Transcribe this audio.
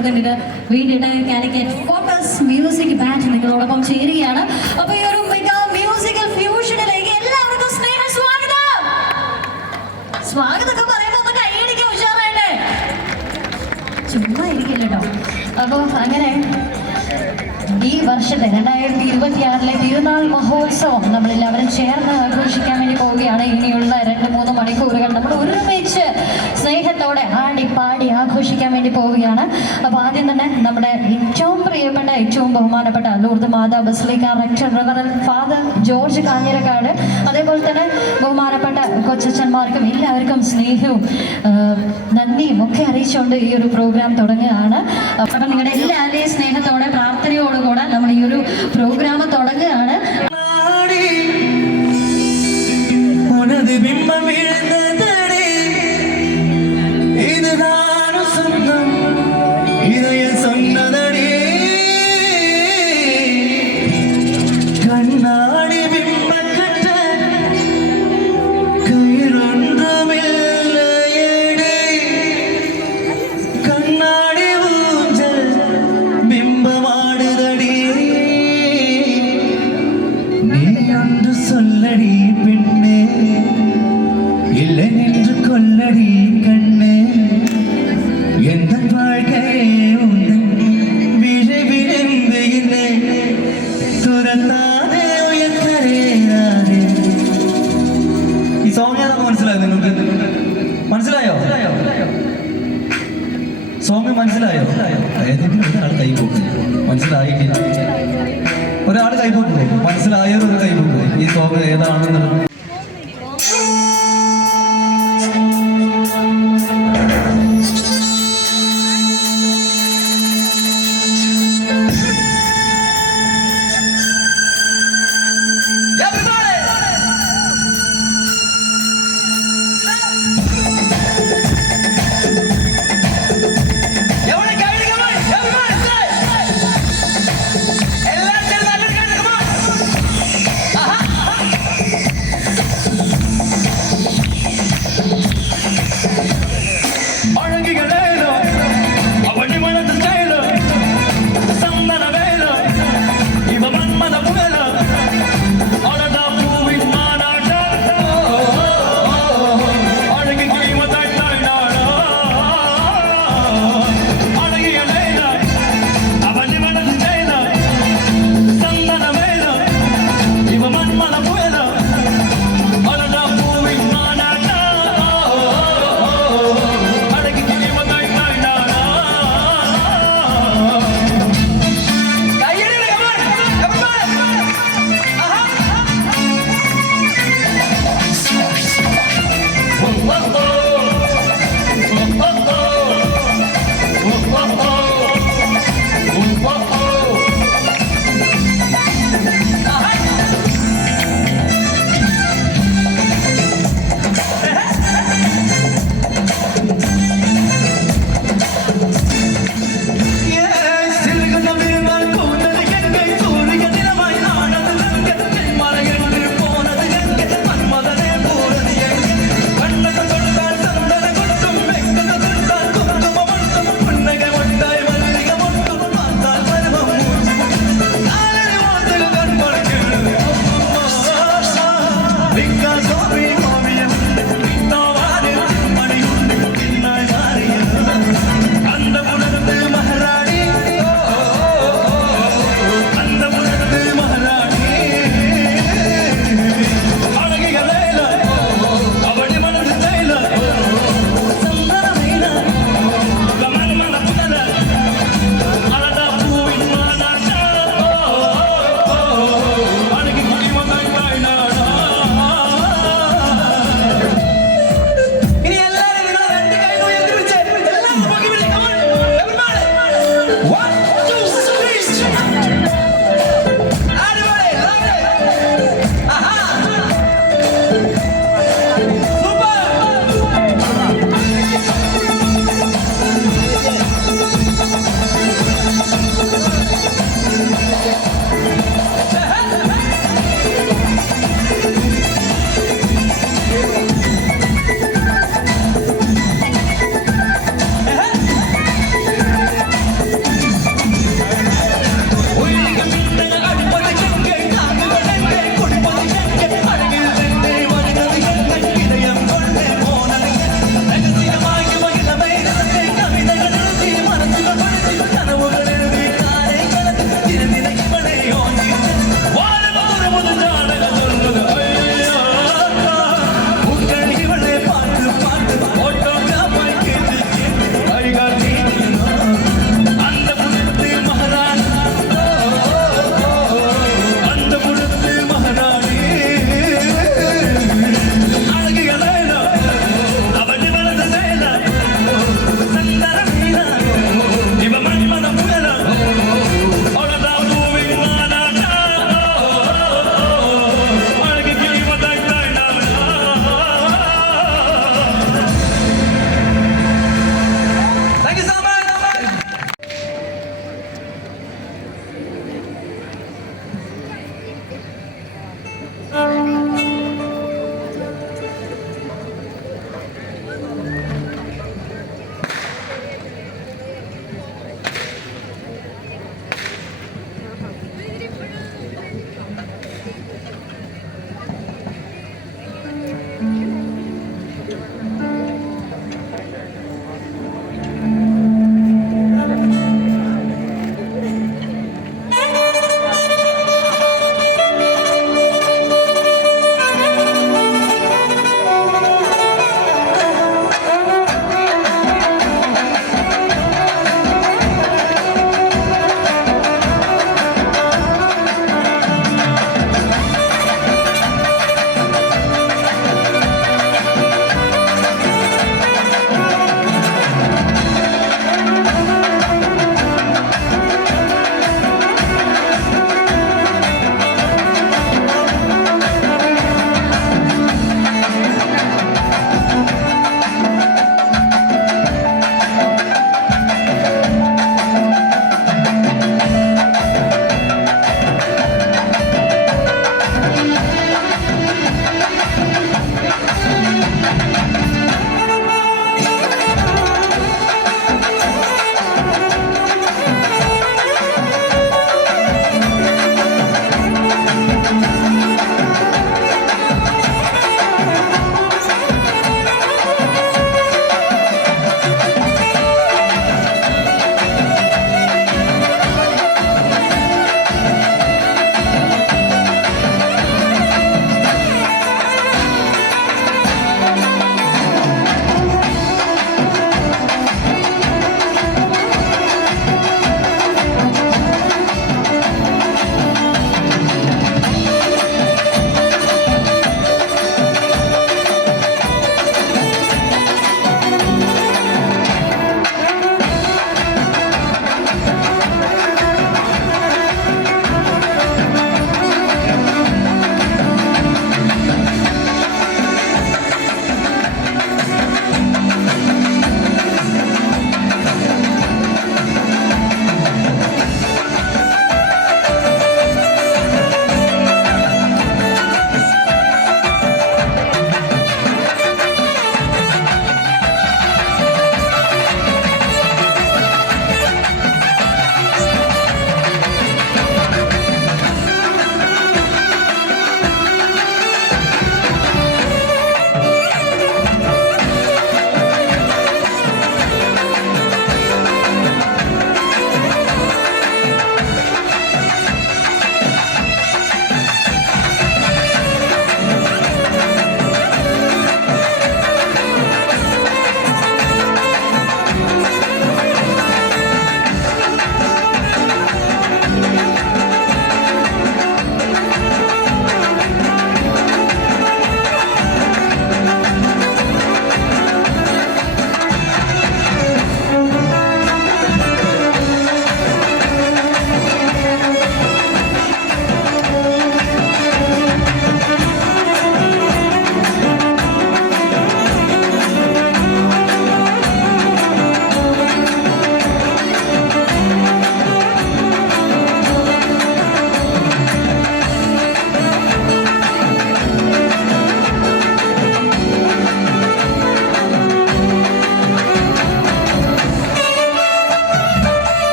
വേണ്ടിയിട്ട് വീണ്ടും Calicut focus music band നിങ്ങളോടൊപ്പം ചേരുകയാണ്. അപ്പൊ ഈ ഒരു മ്യൂസിക്കൽ ഫ്യൂഷനിലേക്ക് എല്ലാവർക്കും സ്നേഹ സ്വാഗതം. സ്വാഗതം പറയുമ്പോ ഒന്ന് കൈയടിക്കാൻ ഉഷാറായിട്ടെ. ചുമ്മാ ഇരിക്കില്ല അപ്പൊ അങ്ങനെ ഈ വർഷത്തെ രണ്ടായിരത്തി ഇരുപത്തിയാറിലെ തിരുനാൾ മഹോത്സവം നമ്മളെല്ലാവരും ചേർന്ന് ആഘോഷിക്കാൻ വേണ്ടി പോവുകയാണ്. ഇനിയുള്ള രണ്ട് മൂന്ന് മണിക്കൂറുകൾ നമ്മൾ ഒരുമിച്ച് സ്നേഹത്തോടെ ആടി പാടി ആഘോഷിക്കാൻ വേണ്ടി പോവുകയാണ്. അപ്പോൾ ആദ്യം തന്നെ നമ്മുടെ ഏറ്റവും പ്രിയപ്പെട്ട ഏറ്റവും ബഹുമാനപ്പെട്ട Lourdes Matha basilica rector reverend father George Kanjirakkad അതേപോലെ തന്നെ ബഹുമാനപ്പെട്ട കൊച്ചച്ഛന്മാർക്കും എല്ലാവർക്കും സ്നേഹവും നന്ദിയും ഒക്കെ അറിയിച്ചുകൊണ്ട് ഈ ഒരു പ്രോഗ്രാം തുടങ്ങുകയാണ്. അപ്പം നിങ്ങളുടെ എല്ലാവരെയും സ്നേഹത്തോടെ ഈ ഒരു പ്രോഗ്രാം തുടങ്ങുകയാണ്. நின்று கொல்லடி கண்ணே எந்த வாழ்க்கையே உந்தன் விழைவிழந்து என்னை തുറന്നാതെ ഉയർത്തരേറാതെ ഈ സോങ് ഏതാണെന്ന് മനസ്സിലായോ നിങ്ങൾക്ക് മനസ്സിലായോ സോങ് മനസ്സിലായോ ഏതെങ്കിലും ഒരാൾ കൈ പോകും മനസ്സിലായിട്ടില്ല ഒരാൾ കൈ പോകും മനസ്സിലായവർ ഒരു കൈ പോകും ഈ സോങ് ഏതാണെന്നുള്ളത്